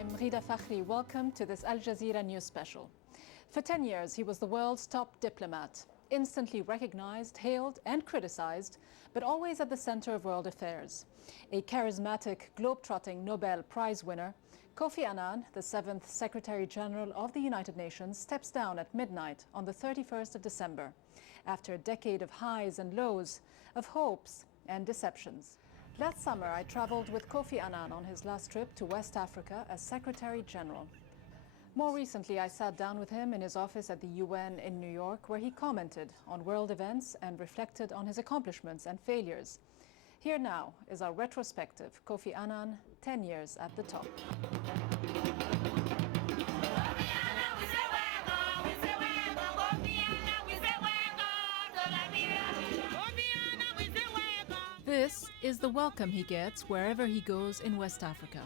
I'm Ghida Fakhry. Welcome to this Al Jazeera news special. For 10 years, he was the world's top diplomat, instantly recognized, hailed and criticized, but always at the center of world affairs. A charismatic, globe-trotting Nobel Prize winner, Kofi Annan, the 7th Secretary General of the United Nations, steps down at midnight on the 31st of December, after a decade of highs and lows, of hopes and deceptions. Last summer, I traveled with Kofi Annan on his last trip to West Africa as Secretary General. More recently, I sat down with him in his office at the UN in New York, where he commented on world events and reflected on his accomplishments and failures. Here now is our retrospective, Kofi Annan, 10 years at the top. This is the welcome he gets wherever he goes in West Africa.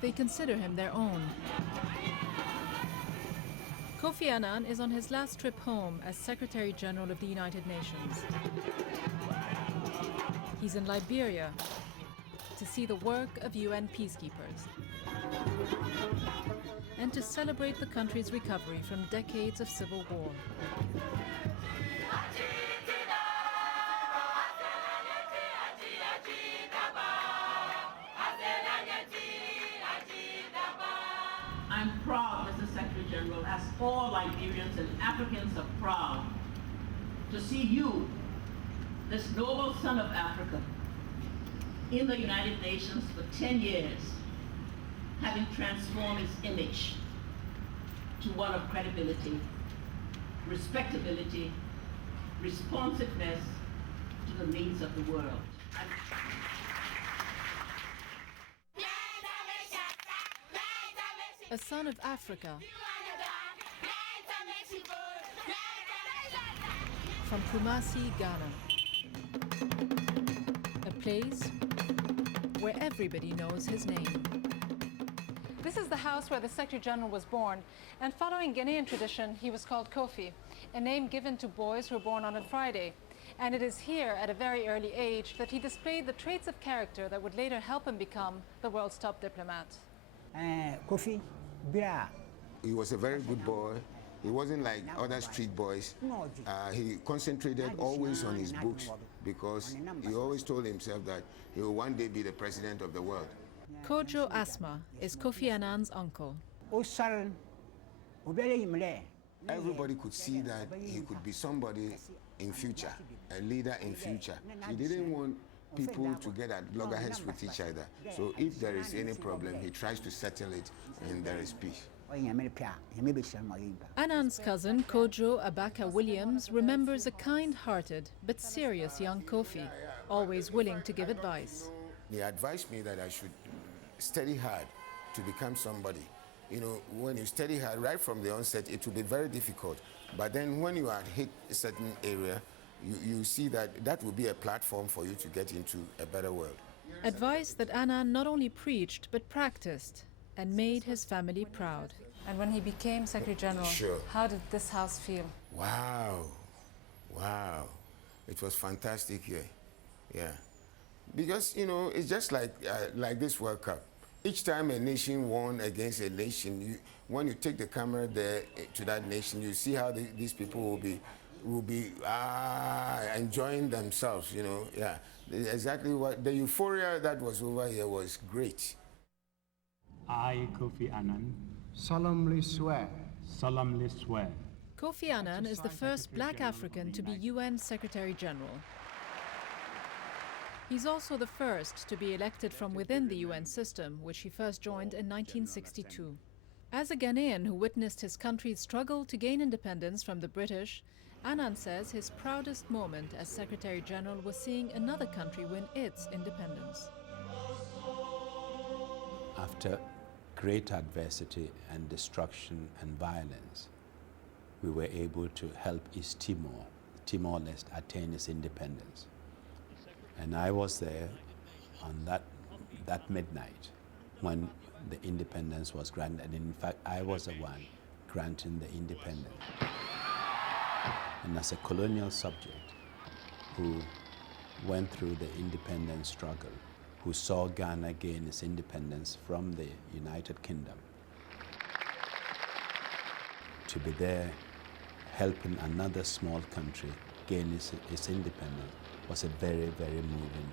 They consider him their own. Kofi Annan is on his last trip home as Secretary General of the United Nations. He's in Liberia to see the work of UN peacekeepers and to celebrate the country's recovery from decades of civil war. I'm proud, Mr. Secretary General, as all Liberians and Africans are proud to see you, this noble son of Africa, in the United Nations for 10 years, having transformed its image to one of credibility, respectability, responsiveness to the needs of the world. A son of Africa, from Kumasi, Ghana, a place where everybody knows his name. This is the house where the Secretary General was born, and following Ghanaian tradition, he was called Kofi, a name given to boys who were born on a Friday. And it is here, at a very early age, that he displayed the traits of character that would later help him become the world's top diplomat. Kofi, he was a very good boy. He wasn't like other street boys. He concentrated always on his books because he always told himself that he will one day be the president of the world. Kojo Asma is Kofi Annan's uncle. Everybody could see that he could be somebody in future, a leader in future. He didn't want people to get at loggerheads with each other. So if there is any problem, he tries to settle it and there is peace. Annan's cousin, Kojo Abaka Williams, remembers a kind-hearted but serious young Kofi, always willing to give advice. He advised me that I should study hard to become somebody. You know, when you study hard right from the onset, it will be very difficult. But then when you are hit a certain area, you see that that will be a platform for you to get into a better world. Advice that Annan not only preached but practiced and made his family proud. And when he became Secretary General, how did this house feel? Wow. It was fantastic here. Yeah. Because, you know, it's just like this World Cup. Each time a nation won against a nation, when you take the camera there to that nation, you see how these people will be enjoying themselves, you know. Yeah, exactly what the euphoria that was over here was great. I, Kofi Annan, solemnly swear. solemnly swear. Kofi Annan is the first black African to be UN Secretary General. He's also the first to be elected from within the UN system, which he first joined in 1962. As a Ghanaian who witnessed his country's struggle to gain independence from the British, Annan says his proudest moment as Secretary General was seeing another country win its independence. After great adversity and destruction and violence, we were able to help East Timor, Timor-Leste, attain its independence. And I was there on that midnight when the independence was granted. And in fact, I was the one granting the independence. And as a colonial subject who went through the independence struggle, who saw Ghana gain its independence from the United Kingdom. To be there helping another small country gain its independence was a very, very moving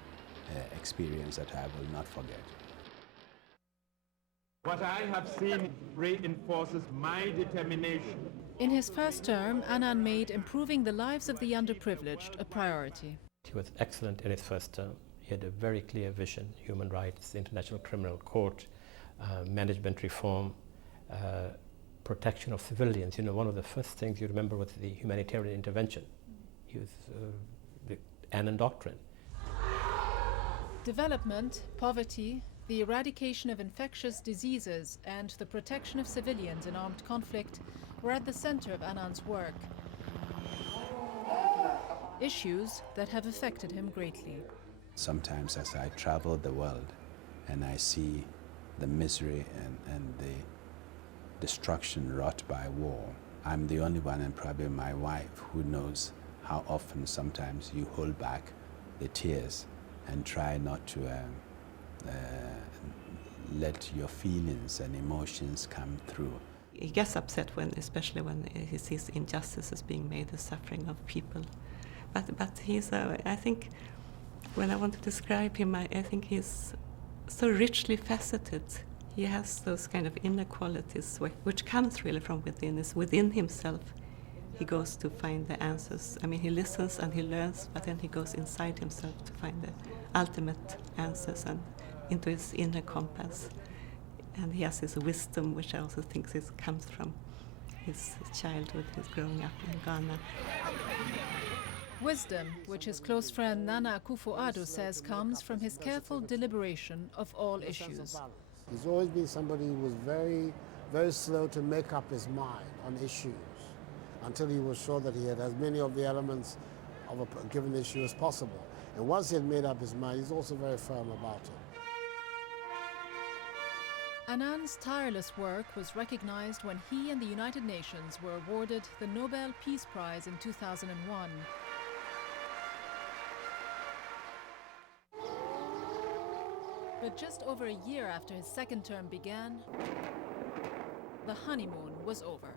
experience that I will not forget. What I have seen reinforces my determination. In his first term, Annan made improving the lives of the underprivileged a priority. He was excellent in his first term. He had a very clear vision: human rights, the International Criminal Court, management reform, protection of civilians. You know, one of the first things you remember was the humanitarian intervention. He was the Annan Doctrine. Development, poverty, the eradication of infectious diseases and the protection of civilians in armed conflict were at the center of Annan's work. Issues that have affected him greatly. Sometimes as I travel the world and I see the misery and the destruction wrought by war, I'm the only one, and probably my wife, who knows how often sometimes you hold back the tears and try not to let your feelings and emotions come through. He gets upset especially when he sees injustices being made, the suffering of people. But he's, I think, when I want to describe him, I think he's so richly faceted. He has those kind of inner qualities which comes really from within. It's within himself. He goes to find the answers. I mean, he listens and he learns, but then he goes inside himself to find the ultimate answers and into his inner compass. And he has this wisdom, which I also think comes from his childhood, his growing up in Ghana. Wisdom, which his close friend Nana Akufo-Addo says comes from his careful deliberation of all issues. He's always been somebody who was very, very slow to make up his mind on issues until he was sure that he had as many of the elements of a given issue as possible. And once he had made up his mind, he's also very firm about it. Annan's tireless work was recognized when he and the United Nations were awarded the Nobel Peace Prize in 2001. But just over a year after his second term began, the honeymoon was over.